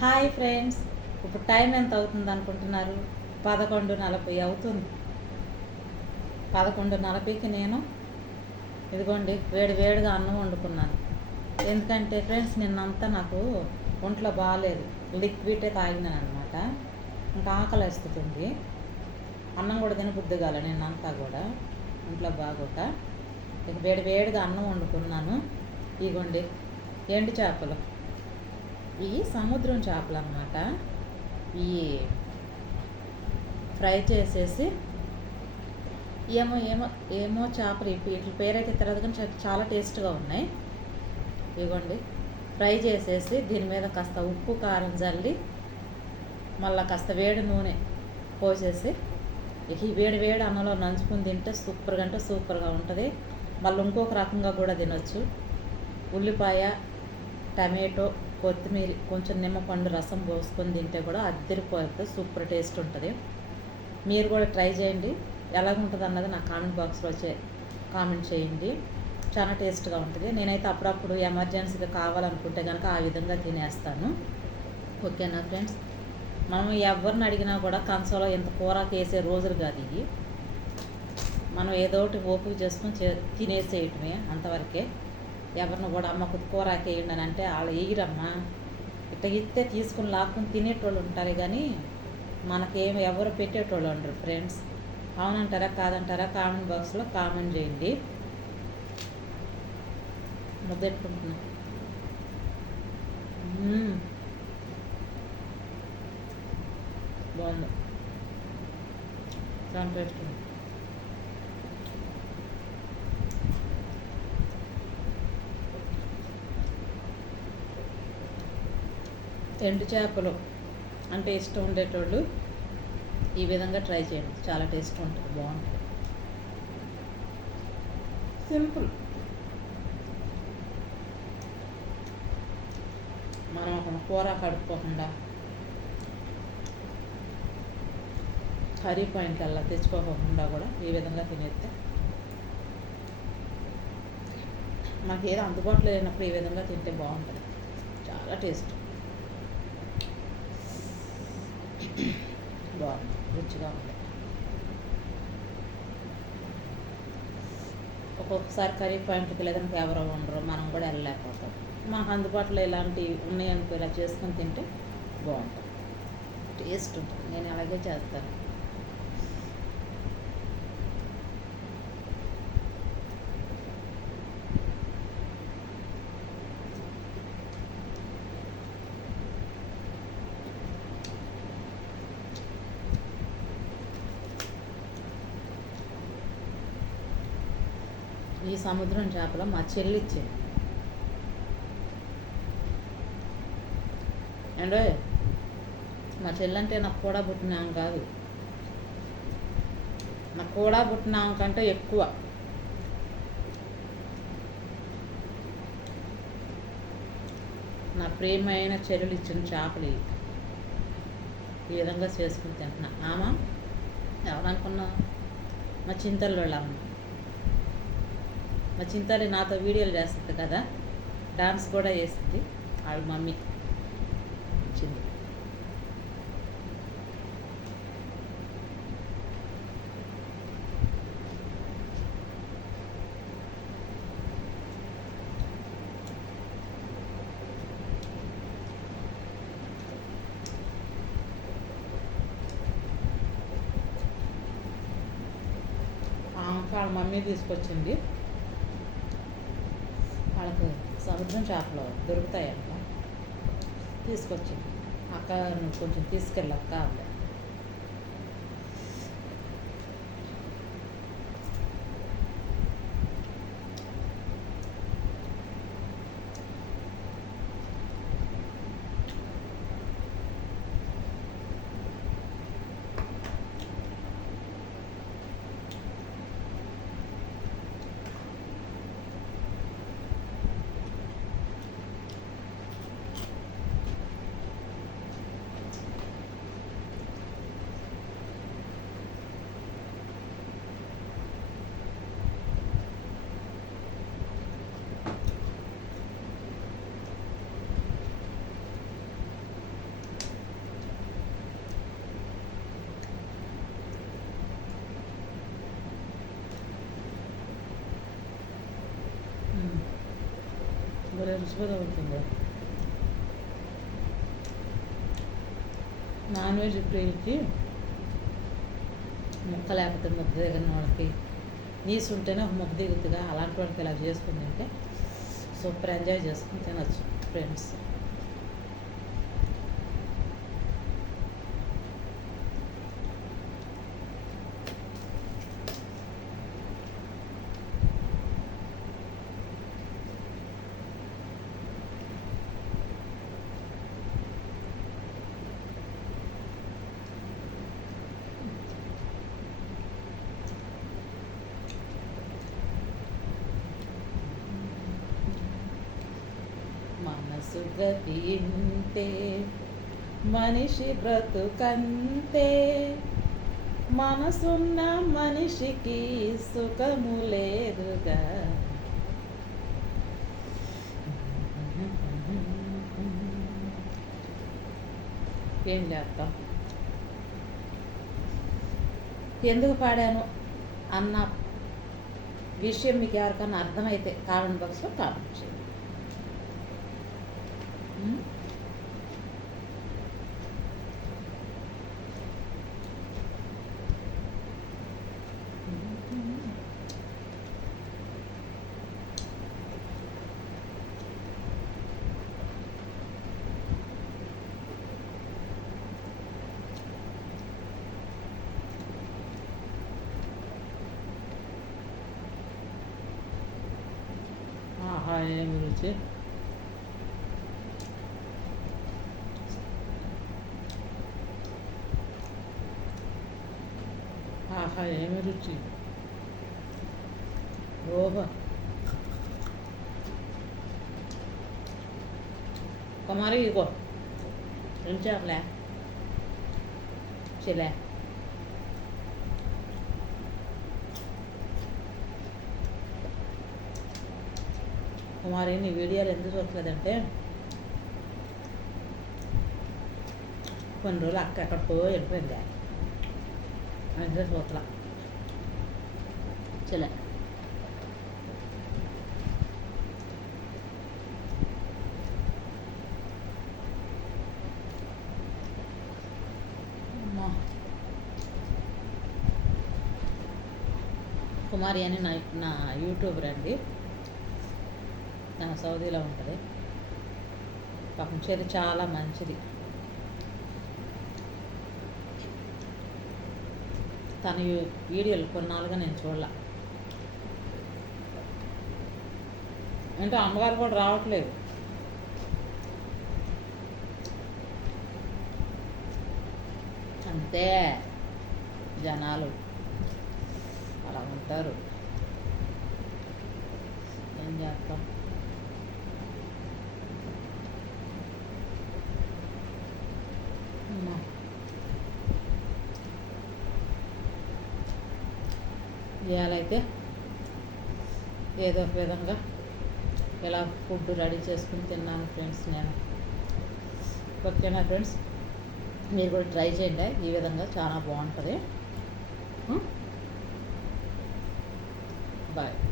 Hi friends. ఇప్పుడు time ఎంత అవుతుంది అనుకుంటున్నారు? పదకొండు నలభై అవుతుంది. పదకొండు నలభైకి నేను ఇదిగోండి వేడి వేడిగా అన్నం వండుకున్నాను. ఎందుకంటే ఫ్రెండ్స్ నిన్నంతా నాకు ఒంట్లో బాగాలేదు లిక్విడే తాగినాను అనమాట ఇంకా ఆకలి వేస్తుంది. అన్నం కూడా తినబుద్ధి కాల నిన్నంతా కూడా. ఒంట్లో బాగోక. ఇక వేడి వేడిగా అన్నం వండుకున్నాను. ఇగోండి ఎండు చేపలు. ఇవి సముద్రం చేపలు అన్నమాట ఇవి ఫ్రై చేసేసి ఏమో ఏమో ఏమో చేపలు. వీటి పేరైతే తెలియదు కానీ చాలా టేస్ట్గా ఉన్నాయి. ఇవ్వండి. ఫ్రై చేసేసి దీని మీద కాస్త ఉప్పు కారం జల్లి మళ్ళీ కాస్త వేడి నూనె పోసేసి ఈ వేడి వేడి అన్నంలో నంచుకుని తింటే సూపర్గా అంటే సూపర్గా ఉంటుంది. మళ్ళీ ఇంకొక రకంగా కూడా తినొచ్చు. ఉల్లిపాయ టమాటో కొత్తిమీర కొంచెం నిమ్మపండు రసం పోసుకొని తింటే కూడా అద్దరిపోతే సూపర్ టేస్ట్ ఉంటుంది. మీరు కూడా ట్రై చేయండి. ఎలాగుంటుంది అన్నది నా కామెంట్ బాక్స్లో వచ్చే కామెంట్ చేయండి. చాలా టేస్ట్గా ఉంటుంది. నేనైతే అప్పుడప్పుడు ఎమర్జెన్సీగా కావాలనుకుంటే కనుక ఆ విధంగా తినేస్తాను. ఓకేనా ఫ్రెండ్స్? మనం ఎవరిని అడిగినా కూడా కంచంలో ఇంత కూరకు వేసే రోజులు కాదు ఇవి. మనం ఏదో ఒకటి ఓపిక చేసుకొని తినేసేయటమే అంతవరకే. ఎవరిని కూడా అమ్మ కొద్ది కూరకి వేయండి అని అంటే వాళ్ళు వేయరమ్మా. ఇట్ట ఇస్తే తీసుకుని లాక్కుని తినేటోళ్ళు ఉంటారు కానీ మనకేం ఎవరు పెట్టేటోళ్ళు ఉండరు ఫ్రెండ్స్. అవునంటారా కాదంటారా కామెంట్ బాక్స్లో కామెంట్ చేయండి. ముద్దెట్టుకుంటున్నా బాగుంది. చాలా టేస్ట్ ఉంది ఎండు చేపలు అంటే ఇష్టం ఉండేటోళ్ళు ఈ విధంగా ట్రై చేయండి. చాలా టేస్ట్ ఉంటుంది. బాగుంటుంది. సింపుల్. మనం ఒక కూర కడుక్కోకుండా కర్రీ పాయింట్ అలా తెచ్చుకోకుండా కూడా ఈ విధంగా తినేస్తే మాకు ఏదో అందుబాటులో లేనప్పుడు ఈ విధంగా తింటే బాగుంటుంది. చాలా టేస్ట్. బాగుంది రుచిగా ఉంది ఒక్కొక్కసారి కర్రీ పాయింట్కి లేదని ఎవరో ఉండరు మనం కూడా వెళ్ళలేకపోతాం. మాకు అందుబాటులో ఇలాంటివి ఉన్నాయనుకో ఇలా చేసుకొని తింటే బాగుంటుంది. టేస్ట్ ఉంటుంది. నేను అలాగే చేస్తాను. ఈ సముద్రం చేపలు మా చెల్లి ఇచ్చింది మా చెల్లంటే నాకు కూడా పుట్టినాం కాదు. నాకు కూడా పుట్టినాం కంటే ఎక్కువ. నా ప్రేమైన చెల్లెలు ఇచ్చిన చేపలు ఈ విధంగా చేసుకుని తింటున్నా. ఆమా ఎవరనుకున్నా మా చింతల్లో అమ్మ మా చింతాలి నాతో వీడియోలు చేస్తుంది కదా డాన్స్ కూడా చేసింది ఆవిడ మమ్మీ. వచ్చింది. వాళ్ళ మమ్మీ తీసుకొచ్చింది. సముద్రం చేపలు దొరుకుతాయంట తీసుకొచ్చింది అక్క నువ్వు కొంచెం తీసుకెళ్ళక్క అక్క అంది. భలే రుచిగా ఉంటుంది నాన్ వెజ్ ప్రియులకి ముక్క లేకపోతే ముద్ద దిగని వాళ్ళకి నీసు ఉంటేనే ఒక ముద్ద దిగుతుందిగా అలాంటి వాళ్ళకి ఇలా చేసుకుని తింటే సూపర్ ఎంజాయ్ చేసుకుని తినచ్చు ఫ్రెండ్స్ సుగతి ఇంతే మనిషి బ్రతుకంతే. మనసున్న మనిషికి సుఖము లేదుగా. ఏం చేస్తాం ఎందుకు పాడాను అన్న విషయం మీకు ఎవరికన్నా అర్థమైతే కామెంట్ బాక్స్లో కామెంట్ చేయండి. 음? 아하에 물지 ఆహా ఏమి రుచి ఓహో కుమారి ఇగో ఏం చేపలే చిలే కుమారి నీ వీడియోలు ఎందుకు చూడలేదంటే కొన్ని రోజులు అక్క ఎక్కడికో వెళ్ళిపోయింది అంటే సూత్ర చలే కుమారి అని నా నా యూట్యూబర్ అండి. నా సౌదీలో ఉంటుంది. పాపం చేతి చాలా మంచిది. తన వీడియోలు కొన్నాళ్ళుగా నేను చూడలే. అంటే అమ్మగారు కూడా రావట్లేదు. అంతే జనాలు అలా ఉంటారు. ఏం చేస్తాం అమ్మా. ఇవాళైతే ఏదో ఒక విధంగా ఇలా ఫుడ్ రెడీ చేసుకుని తిన్నాను ఫ్రెండ్స్ నేను. ఓకేనా ఫ్రెండ్స్ మీరు కూడా ట్రై చేయండి. ఈ విధంగా చాలా బాగుంటుంది. Bye hmm?